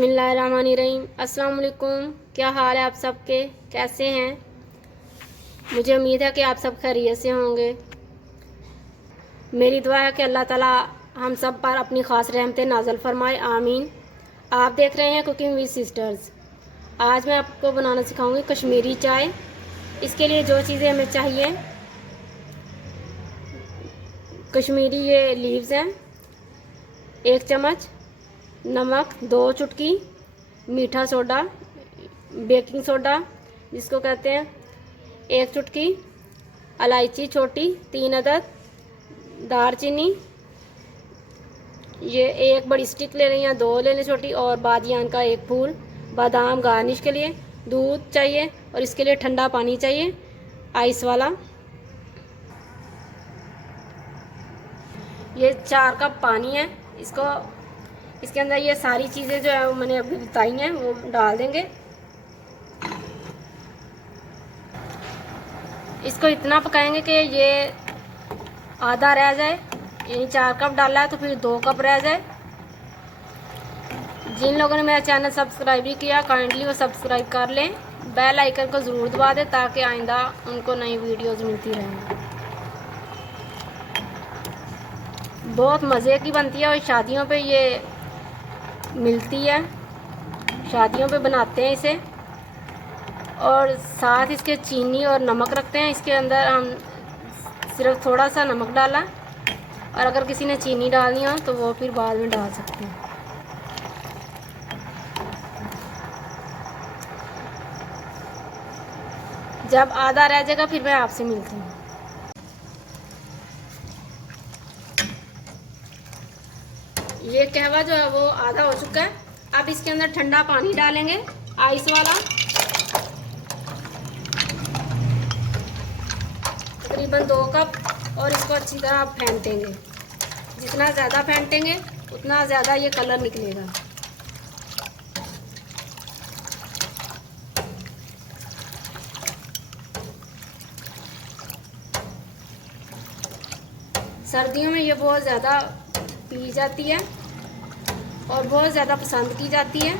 बिस्मिल्लाहिर्रहमानिर्रहीम। अस्सलाम वालेकुम। क्या हाल है आप सबके, कैसे हैं? मुझे उम्मीद है कि आप सब खैरियत से होंगे। मेरी दुआ है कि अल्लाह ताला हम सब पर अपनी ख़ास रहमतें नाज़िल फरमाए, आमीन। आप देख रहे हैं कुकिंग विद सिस्टर्स। आज मैं आपको बनाना सिखाऊंगी कश्मीरी चाय। इसके लिए जो चीज़ें हमें चाहिए, कश्मीरी ये लीव्स हैं 1 चम्मच, नमक 2 चुटकी, मीठा सोडा, बेकिंग सोडा जिसको कहते हैं 1 चुटकी, इलायची छोटी 3 अदद, दालचीनी ये 1 बड़ी स्टिक ले रही हैं, 2 ले लें छोटी, और बादियान का 1 फूल, बादाम गार्निश के लिए, दूध चाहिए और इसके लिए ठंडा पानी चाहिए आइस वाला। ये 4 कप पानी है। इसके अंदर ये सारी चीज़ें जो है मैंने अभी बताई हैं वो डाल देंगे। इसको इतना पकाएंगे कि ये आधा रह जाए, यानी 4 कप डाला है तो फिर 2 कप रह जाए। जिन लोगों ने मेरा चैनल सब्सक्राइब नहीं किया काइंडली वो सब्सक्राइब कर लें, बेल आइकन को ज़रूर दबा दें ताकि आइंदा उनको नई वीडियोज़ मिलती रहें। बहुत मज़े की बनती है और शादियों पे ये मिलती है, शादियों पे बनाते हैं इसे, और साथ इसके चीनी और नमक रखते हैं। इसके अंदर हम सिर्फ थोड़ा सा नमक डाला, और अगर किसी ने चीनी डालनी हो तो वो फिर बाद में डाल सकते हैं। जब आधा रह जाएगा फिर मैं आपसे मिलती हूँ। ये कहवा जो है वो आधा हो चुका है। अब इसके अंदर ठंडा पानी डालेंगे आइस वाला, तकरीबन 2 कप, और इसको अच्छी तरह फेंटेंगे। जितना ज़्यादा फेंटेंगे उतना ज़्यादा ये कलर निकलेगा। सर्दियों में ये बहुत ज़्यादा पी जाती है और बहुत ज़्यादा पसंद की जाती है।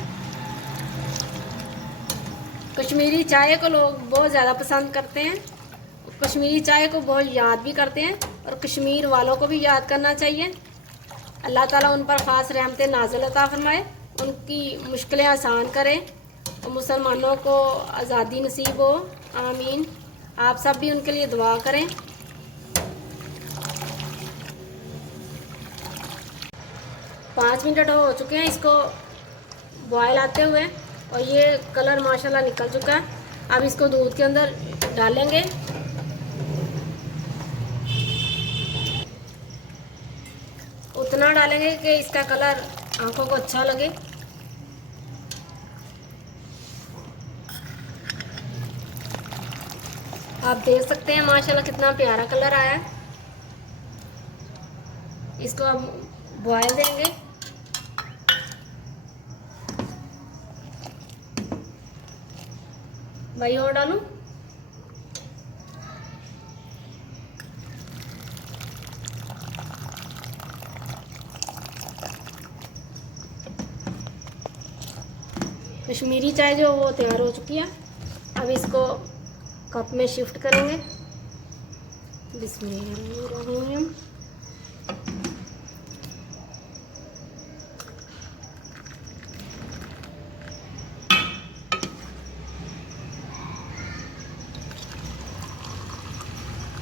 कश्मीरी चाय को लोग बहुत ज़्यादा पसंद करते हैं, कश्मीरी चाय को बहुत याद भी करते हैं, और कश्मीर वालों को भी याद करना चाहिए। अल्लाह ताला उन पर ख़ास रहमतें नाज़िल अता फरमाए, उनकी मुश्किलें आसान करें और मुसलमानों को आज़ादी नसीब हो, आमीन। आप सब भी उनके लिए दुआ करें। पाँच मिनट हो चुके हैं इसको बॉयल आते हुए, और ये कलर माशाल्लाह निकल चुका है। अब इसको दूध के अंदर डालेंगे। उतना डालेंगे कि इसका कलर आंखों को अच्छा लगे। आप देख सकते हैं माशाल्लाह कितना प्यारा कलर आया है। इसको अब बॉयल देंगे। भाई और डालूं? कश्मीरी चाय जो वो तैयार हो चुकी है। अब इसको कप में शिफ्ट करेंगे। बिस्मिल्लाहिर्रहमानिर्रहीम।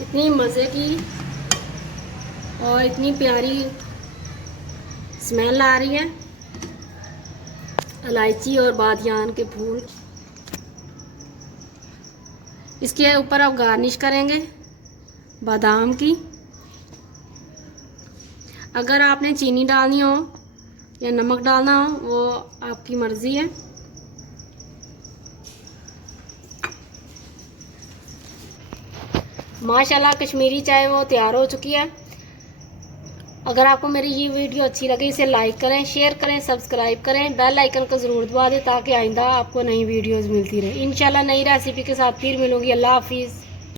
इतनी मज़े की और इतनी प्यारी स्मेल आ रही है इलायची और बादियान के फूल। इसके ऊपर आप गार्निश करेंगे बादाम की। अगर आपने चीनी डालनी हो या नमक डालना हो वो आपकी मर्ज़ी है। माशाल्लाह कश्मीरी चाय वो तैयार हो चुकी है। अगर आपको मेरी ये वीडियो अच्छी लगे इसे लाइक करें, शेयर करें, सब्सक्राइब करें, बेल आइकन को ज़रूर दबा दें ताकि आइंदा आपको नई वीडियोस मिलती रहे। इंशाल्लाह नई रेसिपी के साथ फिर मिलूंगी। अल्लाह हाफिज़।